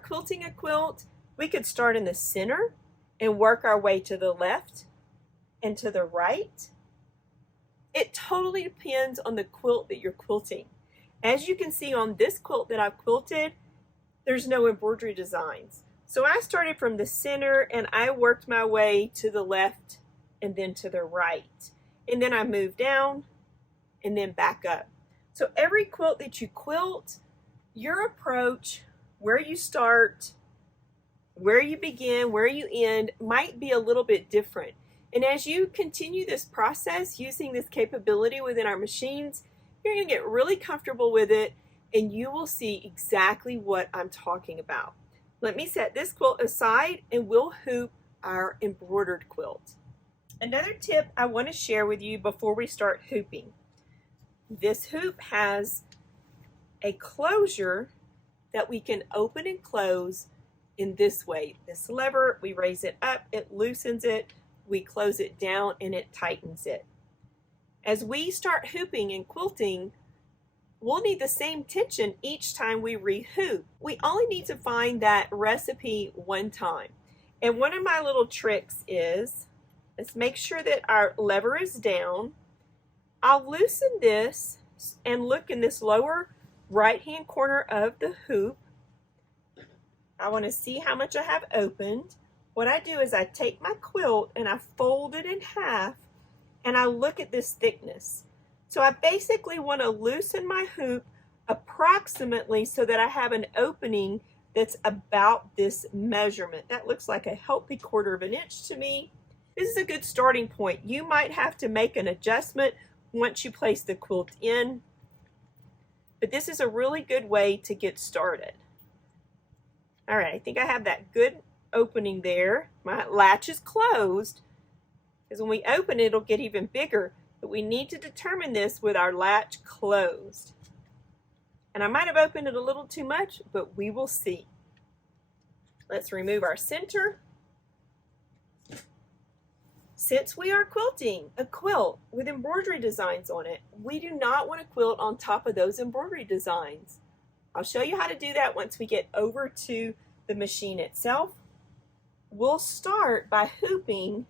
start quilting a quilt, we could start in the center and work our way to the left and to the right. It totally depends on the quilt that you're quilting. As you can see on this quilt that I've quilted, there's no embroidery designs. So I started from the center and I worked my way to the left and then to the right. And then I moved down and then back up. So every quilt that you quilt, your approach, where you start, where you begin, where you end, might be a little bit different. And as you continue this process using this capability within our machines, you're going to get really comfortable with it and you will see exactly what I'm talking about. Let me set this quilt aside and we'll hoop our embroidered quilt. Another tip I want to share with you before we start hooping. This hoop has a closure that we can open and close in this way. This lever, we raise it up, it loosens it, we close it down and it tightens it. As we start hooping and quilting, we'll need the same tension each time we re-hoop. We only need to find that recipe one time. And one of my little tricks is, let's make sure that our lever is down. I'll loosen this and look in this lower right-hand corner of the hoop. I want to see how much I have opened. What I do is I take my quilt and I fold it in half and I look at this thickness. So I basically want to loosen my hoop approximately so that I have an opening that's about this measurement. That looks like a healthy 1/4 of an inch to me. This is a good starting point. You might have to make an adjustment once you place the quilt in, but this is a really good way to get started. All right, I think I have that good opening there. My latch is closed, because when we open it, it'll get even bigger, but we need to determine this with our latch closed. And I might have opened it a little too much, but we will see. Let's remove our center. Since we are quilting a quilt with embroidery designs on it, we do not want to quilt on top of those embroidery designs. I'll show you how to do that once we get over to the machine itself. We'll start by hooping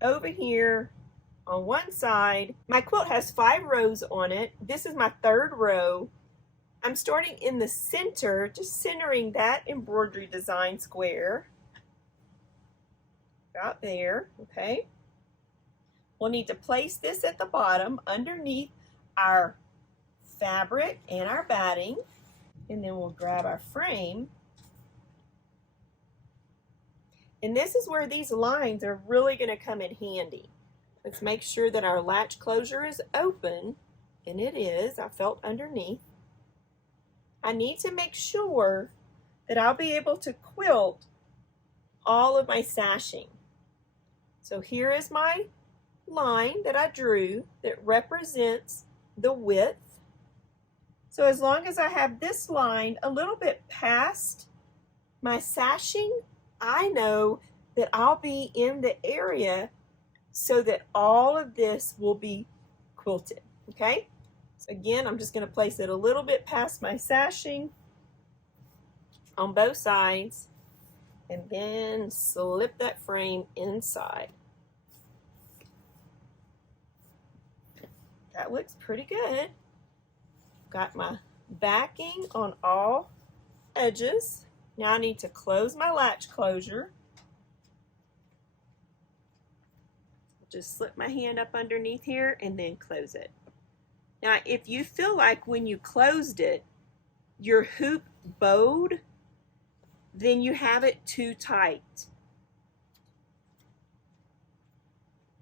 over here on one side. My quilt has 5 rows on it. This is my 3rd row. I'm starting in the center, just centering that embroidery design square. About there, okay. We'll need to place this at the bottom underneath our fabric and our batting, and then we'll grab our frame. And this is where these lines are really going to come in handy. Let's make sure that our latch closure is open, and it is. I felt underneath. I need to make sure that I'll be able to quilt all of my sashing. So here is my line that I drew that represents the width. So as long as I have this line a little bit past my sashing, I know that I'll be in the area so that all of this will be quilted, okay? So again, I'm just going to place it a little bit past my sashing on both sides and then slip that frame inside. That looks pretty good. Got my backing on all edges. Now I need to close my latch closure. Just slip my hand up underneath here and then close it. Now, if you feel like when you closed it, your hoop bowed, then you have it too tight.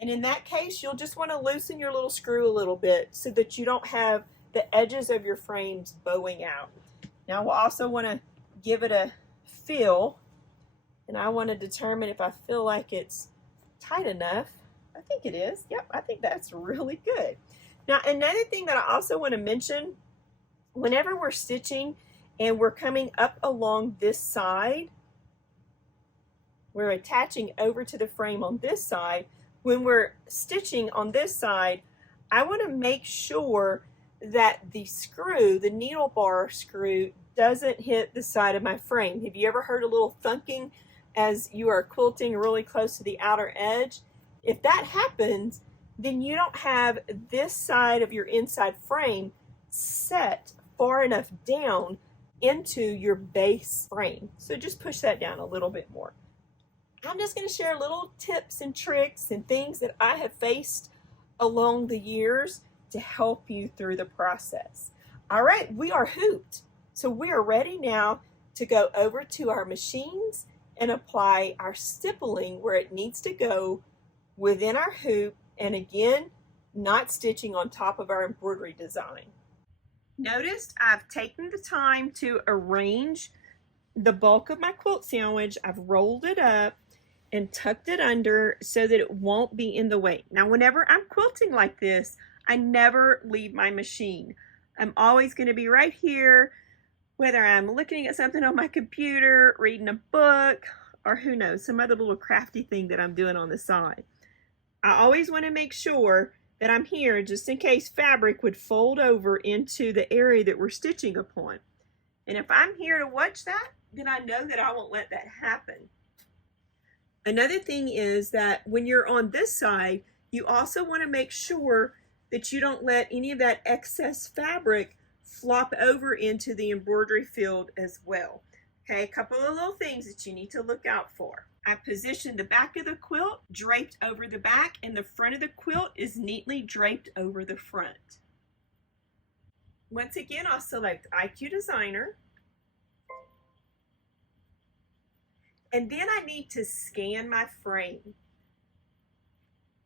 And in that case, you'll just want to loosen your little screw a little bit so that you don't have the edges of your frames bowing out. Now, we'll also want to give it a feel, and I want to determine if I feel like it's tight enough. I think it is. Yep, I think that's really good. Now, another thing that I also want to mention, whenever we're stitching and we're coming up along this side, we're attaching over to the frame on this side. When we're stitching on this side, I want to make sure that the screw, the needle bar screw, doesn't hit the side of my frame. Have you ever heard a little thunking as you are quilting really close to the outer edge? If that happens, then you don't have this side of your inside frame set far enough down into your base frame. So just push that down a little bit more. I'm just going to share little tips and tricks and things that I have faced along the years to help you through the process. All right, we are hooped. So we are ready now to go over to our machines and apply our stippling where it needs to go within our hoop, and again, not stitching on top of our embroidery design. Notice I've taken the time to arrange the bulk of my quilt sandwich. I've rolled it up and tucked it under so that it won't be in the way. Now, whenever I'm quilting like this, I never leave my machine. I'm always going to be right here, whether I'm looking at something on my computer, reading a book, or who knows, some other little crafty thing that I'm doing on the side. I always want to make sure that I'm here just in case fabric would fold over into the area that we're stitching upon. And if I'm here to watch that, then I know that I won't let that happen. Another thing is that when you're on this side, you also want to make sure that you don't let any of that excess fabric flop over into the embroidery field as well. Okay, a couple of little things that you need to look out for. I positioned the back of the quilt draped over the back, and the front of the quilt is neatly draped over the front. Once again, I'll select IQ Designer. And then I need to scan my frame.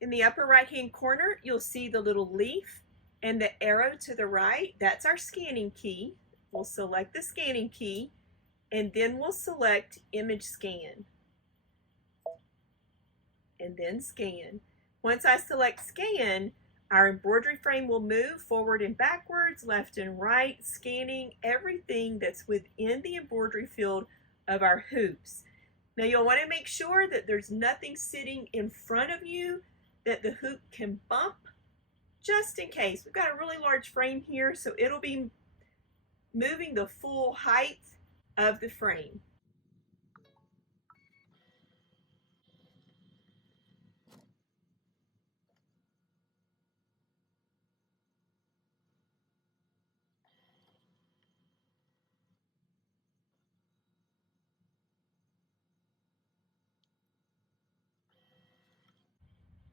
In the upper right hand corner, you'll see the little leaf and the arrow to the right. That's our scanning key. We'll select the scanning key, and then we'll select Image Scan. And then Scan. Once I select Scan, our embroidery frame will move forward and backwards, left and right, scanning everything that's within the embroidery field of our hoops. Now you'll want to make sure that there's nothing sitting in front of you that the hoop can bump, just in case. We've got a really large frame here, so it'll be moving the full height of the frame.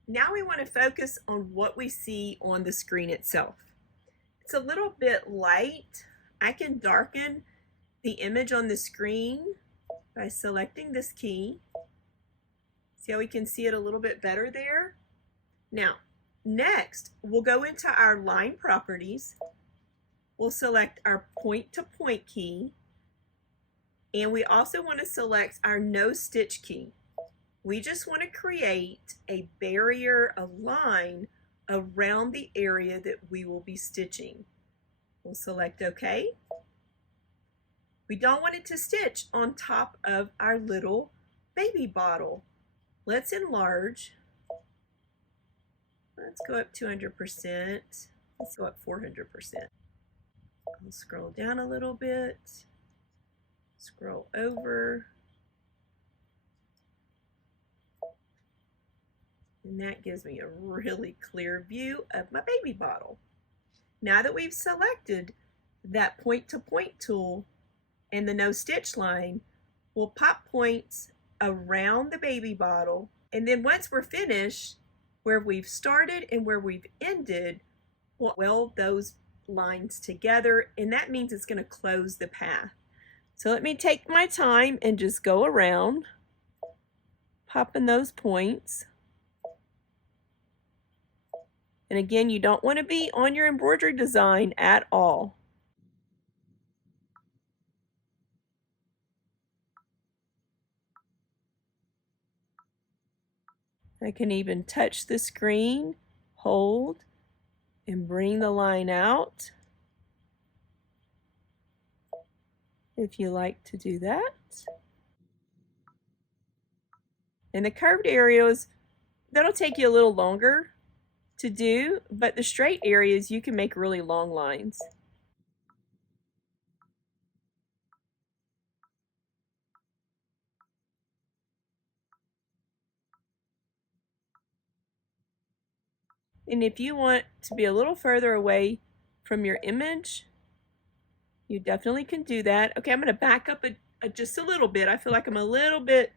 Now we want to focus on what we see on the screen itself. It's a little bit light. I can darken the image on the screen by selecting this key. See how we can see it a little bit better there? Now, next, we'll go into our line properties. We'll select our point-to-point key, and we also want to select our no stitch key. We just want to create a barrier, a line around the area that we will be stitching. We'll select OK. We don't want it to stitch on top of our little baby bottle. Let's enlarge. Let's go up 200%. Let's go up 400%. I'll scroll down a little bit. Scroll over. And that gives me a really clear view of my baby bottle. Now that we've selected that point-to-point tool and the no stitch line, we'll pop points around the baby bottle, and then once we're finished, where we've started and where we've ended, we'll weld those lines together, and that means it's going to close the path. So let me take my time and just go around, popping those points. And again, you don't want to be on your embroidery design at all. I can even touch the screen, hold, and bring the line out if you like to do that. And the curved areas, that'll take you a little longer to do, but the straight areas you can make really long lines. And if you want to be a little further away from your image, you definitely can do that. Okay, I'm going to back up just a little bit. I feel like I'm a little bit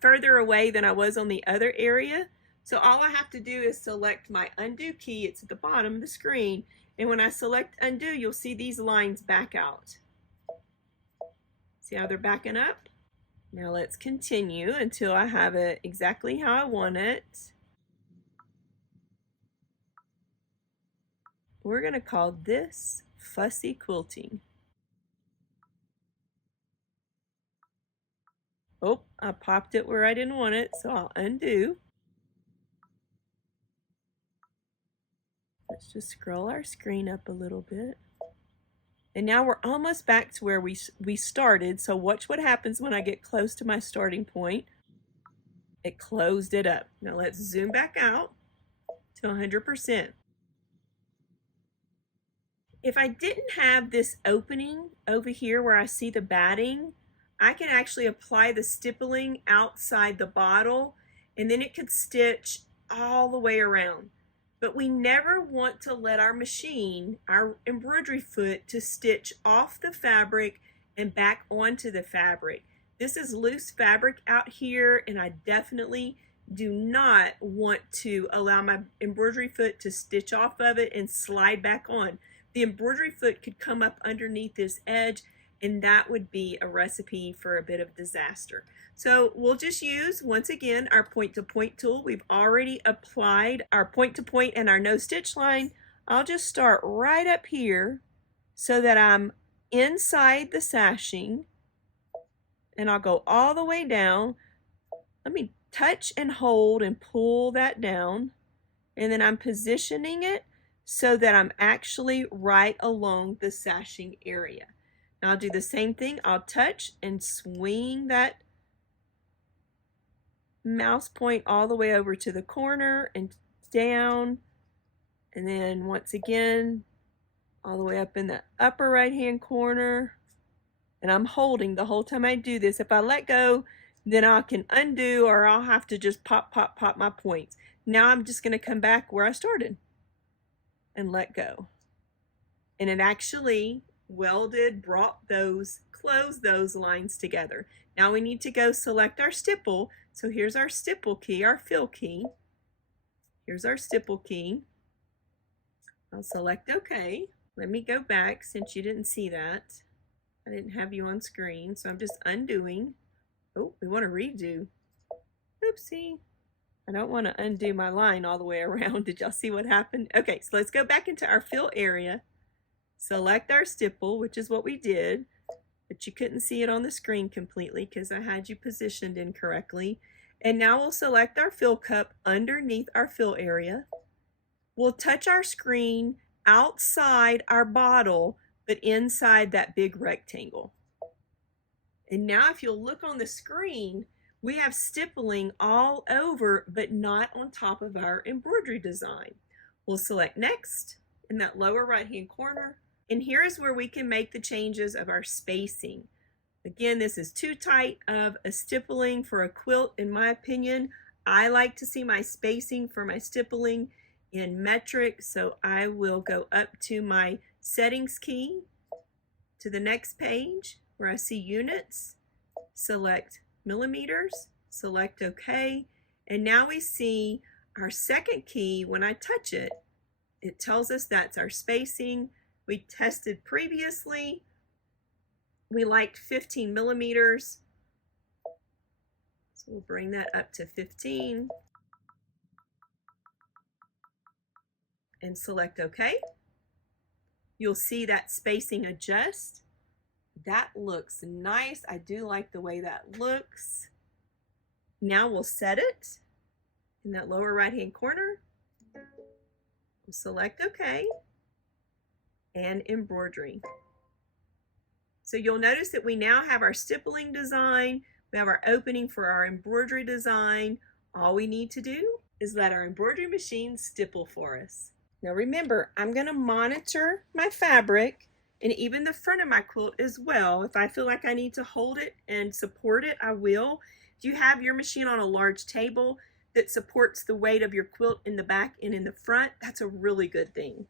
further away than I was on the other area. So all I have to do is select my undo key. It's at the bottom of the screen. And when I select undo, you'll see these lines back out. See how they're backing up? Now let's continue until I have it exactly how I want it. We're going to call this Fussy Quilting. Oh, I popped it where I didn't want it, so I'll undo. Let's just scroll our screen up a little bit. And now we're almost back to where we started. So watch what happens when I get close to my starting point. It closed it up. Now let's zoom back out to 100%. If I didn't have this opening over here where I see the batting, I can actually apply the stippling outside the bottle, and then it could stitch all the way around. But we never want to let our machine, our embroidery foot, to stitch off the fabric and back onto the fabric. This is loose fabric out here, and I definitely do not want to allow my embroidery foot to stitch off of it and slide back on. The embroidery foot could come up underneath this edge, and that would be a recipe for a bit of disaster. So we'll just use, once again, our point-to-point tool. We've already applied our point-to-point and our no-stitch line. I'll just start right up here so that I'm inside the sashing, and I'll go all the way down. Let me touch and hold and pull that down, and then I'm positioning it so that I'm actually right along the sashing area. Now I'll do the same thing. I'll touch and swing that mouse point all the way over to the corner and down, and then once again all the way up in the upper right hand corner, and I'm holding the whole time I do this. If I let go, then I can undo, or I'll have to just pop my points. Now I'm just going to come back where I started and let go, and it actually welded, closed those lines together. Now we need to go select our stipple. So here's our stipple key, our fill key. Here's our stipple key. I'll select OK. Let me go back since you didn't see that. I didn't have you on screen, so I'm just undoing. Oh, we want to redo. Oopsie. I don't want to undo my line all the way around. Did y'all see what happened? Okay, so let's go back into our fill area. Select our stipple, which is what we did, but you couldn't see it on the screen completely because I had you positioned incorrectly. And now we'll select our fill cup underneath our fill area. We'll touch our screen outside our bottle, but inside that big rectangle. And now if you'll look on the screen, we have stippling all over, but not on top of our embroidery design. We'll select next in that lower right hand corner. And here is where we can make the changes of our spacing. Again, this is too tight of a stippling for a quilt, in my opinion. I like to see my spacing for my stippling in metric, so I will go up to my settings key to the next page where I see units, select millimeters, select OK, and now we see our second key. When I touch it, it tells us that's our spacing. We tested previously. We liked 15 millimeters. So we'll bring that up to 15 and select OK. You'll see that spacing adjust. That looks nice. I do like the way that looks. Now we'll set it in that lower right hand corner. We'll select OK. And embroidery. So you'll notice that we now have our stippling design, we have our opening for our embroidery design. All we need to do is let our embroidery machine stipple for us. Now remember, I'm going to monitor my fabric and even the front of my quilt as well. If I feel like I need to hold it and support it, I will. If you have your machine on a large table, that supports the weight of your quilt in the back and in the front, that's a really good thing.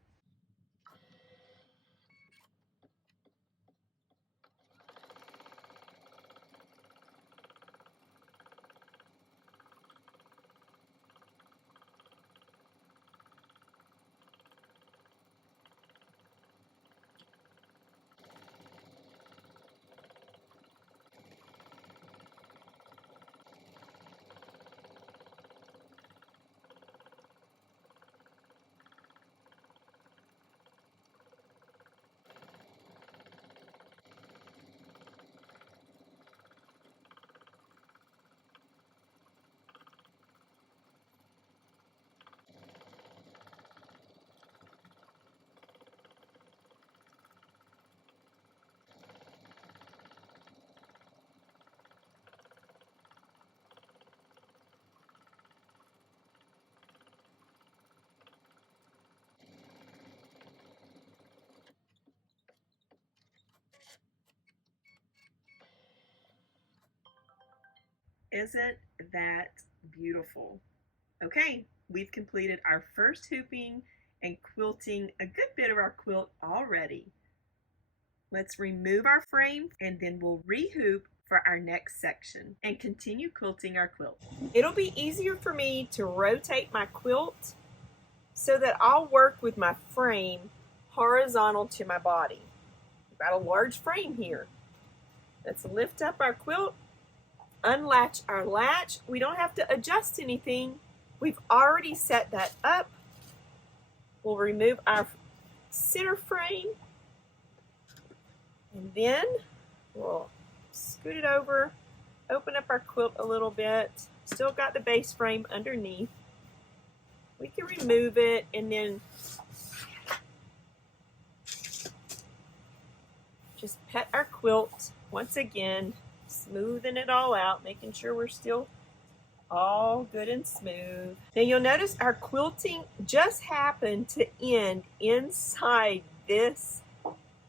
Isn't that beautiful? Okay, we've completed our first hooping and quilting a good bit of our quilt already. Let's remove our frame and then we'll rehoop for our next section and continue quilting our quilt. It'll be easier for me to rotate my quilt so that I'll work with my frame horizontal to my body. I've got a large frame here. Let's lift up our quilt, unlatch our latch. We don't have to adjust anything. We've already set that up. We'll remove our center frame and then we'll scoot it over, open up our quilt a little bit. Still got the base frame underneath. We can remove it and then just pet our quilt once again, smoothing it all out, making sure we're still all good and smooth. Now you'll notice our quilting just happened to end inside this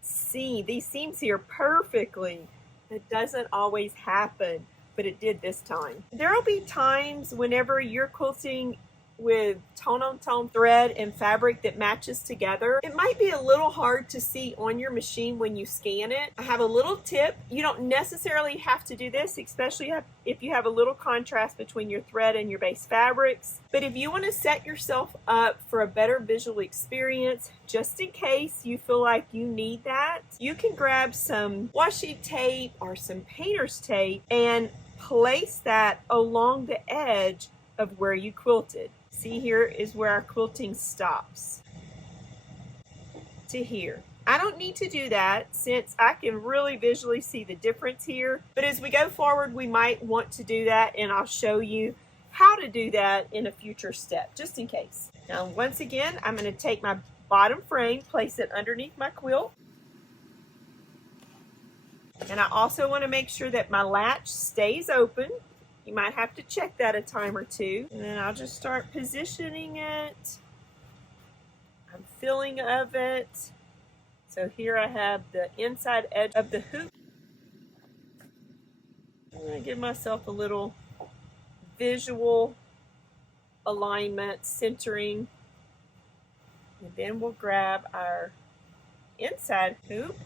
seam, these seams here perfectly. It doesn't always happen, but it did this time. There will be times whenever you're quilting with tone-on-tone thread and fabric that matches together. It might be a little hard to see on your machine when you scan it. I have a little tip. You don't necessarily have to do this, especially if you have a little contrast between your thread and your base fabrics. But if you want to set yourself up for a better visual experience, just in case you feel like you need that, you can grab some washi tape or some painter's tape and place that along the edge of where you quilted. See, here is where our quilting stops to here. I don't need to do that since I can really visually see the difference here, but as we go forward we might want to do that, and I'll show you how to do that in a future step just in case. Now once again I'm going to take my bottom frame, place it underneath my quilt, and I also want to make sure that my latch stays open. You might have to check that a time or two. And then I'll just start positioning it. I'm filling of it. So here I have the inside edge of the hoop. I'm going to give myself a little visual alignment, centering. And then we'll grab our inside hoop.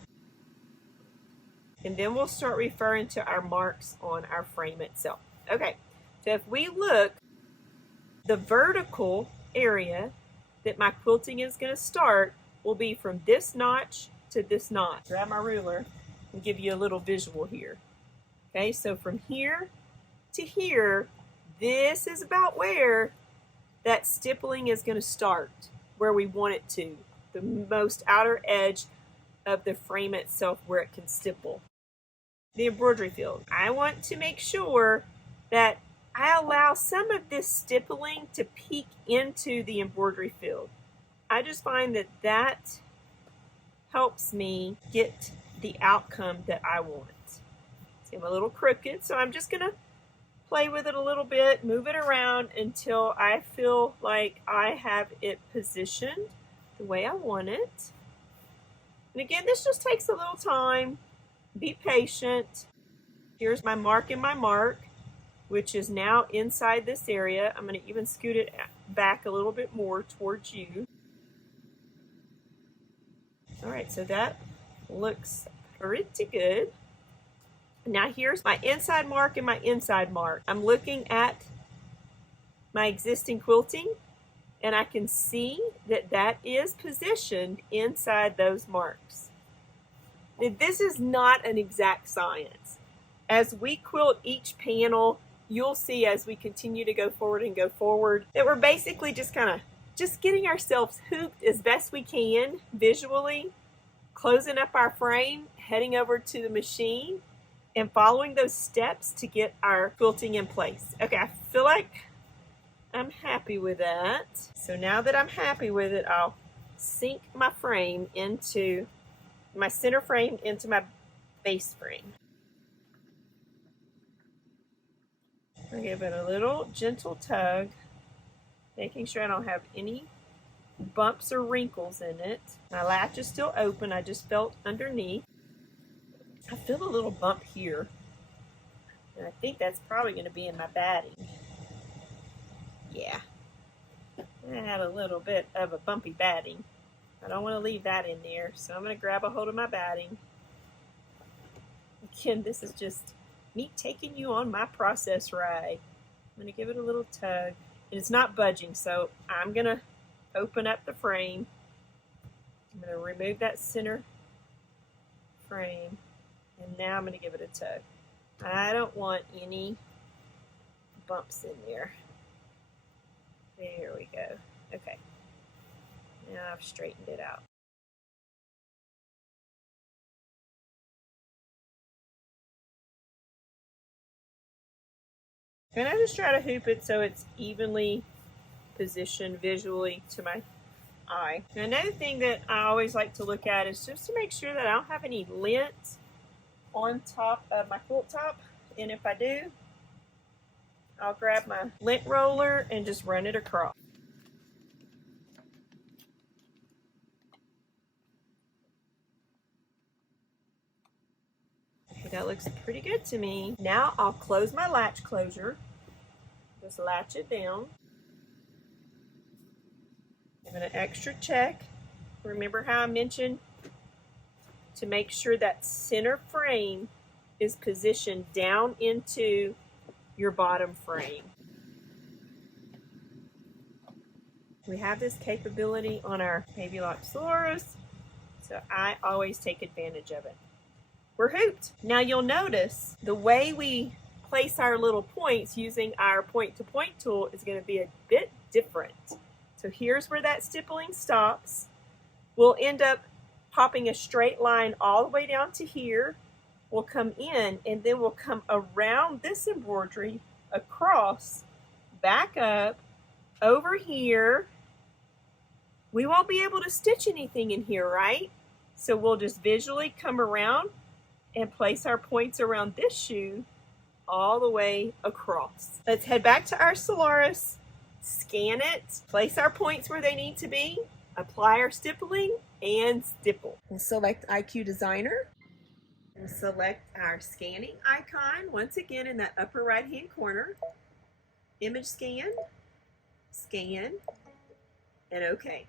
And then we'll start referring to our marks on our frame itself. Okay, so if we look, the vertical area that my quilting is going to start will be from this notch to this notch. Grab my ruler and give you a little visual here. Okay, so from here to here, this is about where that stippling is going to start, where we want it to, the most outer edge of the frame itself where it can stipple. The embroidery field. I want to make sure that I allow some of this stippling to peek into the embroidery field. I just find that that helps me get the outcome that I want. See, I'm a little crooked, so I'm just going to play with it a little bit, move it around until I feel like I have it positioned the way I want it. And again, this just takes a little time. Be patient. Here's my mark and my mark. which is now inside this area. I'm going to even scoot it back a little bit more towards you. All right, so that looks pretty good. Now here's my inside mark and my inside mark. I'm looking at my existing quilting, and I can see that that is positioned inside those marks. Now, this is not an exact science. As we quilt each panel, you'll see as we continue to go forward and go forward that we're basically just getting ourselves hooped as best we can visually, closing up our frame, heading over to the machine, and following those steps to get our quilting in place. Okay, I feel like I'm happy with that. So now that I'm happy with it, I'll sink my frame into my center frame into my base frame. I'll give it a little gentle tug, making sure I don't have any bumps or wrinkles in it. My latch is still open. I just felt underneath. I feel a little bump here, and I think that's probably going to be in my batting. Yeah, I had a little bit of a bumpy batting. I don't want to leave that in there, so I'm going to grab a hold of my batting. Again, this is just me taking you on my process ride. I'm going to give it a little tug, and it's not budging, so I'm going to open up the frame. I'm going to remove that center frame, and now I'm going to give it a tug. I don't want any bumps in there. There we go. Okay. Now I've straightened it out. And I just try to hoop it so it's evenly positioned visually to my eye. Now, another thing that I always like to look at is just to make sure that I don't have any lint on top of my quilt top. And if I do, I'll grab my lint roller and just run it across. That looks pretty good to me. Now I'll close my latch closure. Just latch it down. Give it an extra check. Remember how I mentioned to make sure that center frame is positioned down into your bottom frame. We have this capability on our Baby Lock Solaris, so I always take advantage of it. We're hooped. Now you'll notice the way we place our little points using our point-to-point tool is going to be a bit different. So here's where that stippling stops. We'll end up popping a straight line all the way down to here. We'll come in, and then we'll come around this embroidery, across, back up, over here. We won't be able to stitch anything in here, right? So we'll just visually come around and place our points around this shoe all the way across. Let's head back to our Solaris, scan it, place our points where they need to be, apply our stippling, and stipple. We'll select IQ Designer and select our scanning icon once again in that upper right hand corner. Image scan, scan, and OK.